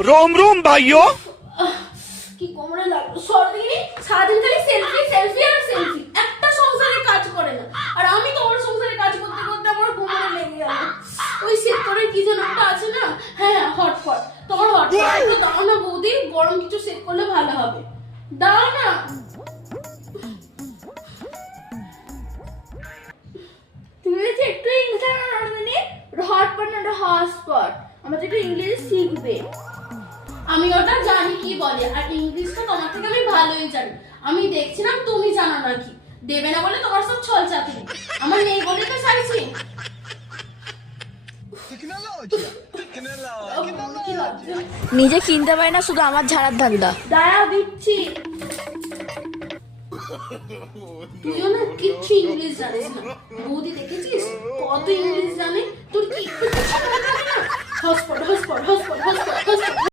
रोम रोम भाइयों। কি কোমরে লাগলো সর্দি সারাদিন খালি সেলফি সেলফি আর সেলফি একটা সংসারে কাজ করে না আর আমি তো ওর সংসারে কাজ করতে করতে আমার কোমরে লেগে গেল ওই সেক্টরের কি যেন একটা আছে না হ্যাঁ হটপট তোমার হটপট একটু দাও না বৌদি গরম কিছু সেট করলে ভালো হবে দাও না তুমি যে একটু ইংলিশ জানো না হটপট না হটস্পট আমাদের একটু ইংলিশ শিখবে আমি ওটা জানি কি বলে আর ইংলিশটা তোমার থেকে আমি ভালোই জানি আমি দেখছিলাম তুমি জানো নাকি দেবে না বলে তোমার সব ছল চাকরি আমার নেই বলে তো চাইছি নিজে কিনতে পারে না শুধু আমার ঝাড়ার ধান্দা। দাঁড়াও দিচ্ছি তুইও না কিচ্ছু ইংলিশ জানিস না বৌদি দেখেছিস কত ইংলিশ জানে তোর কি হসপট হসপট হসপট হসপট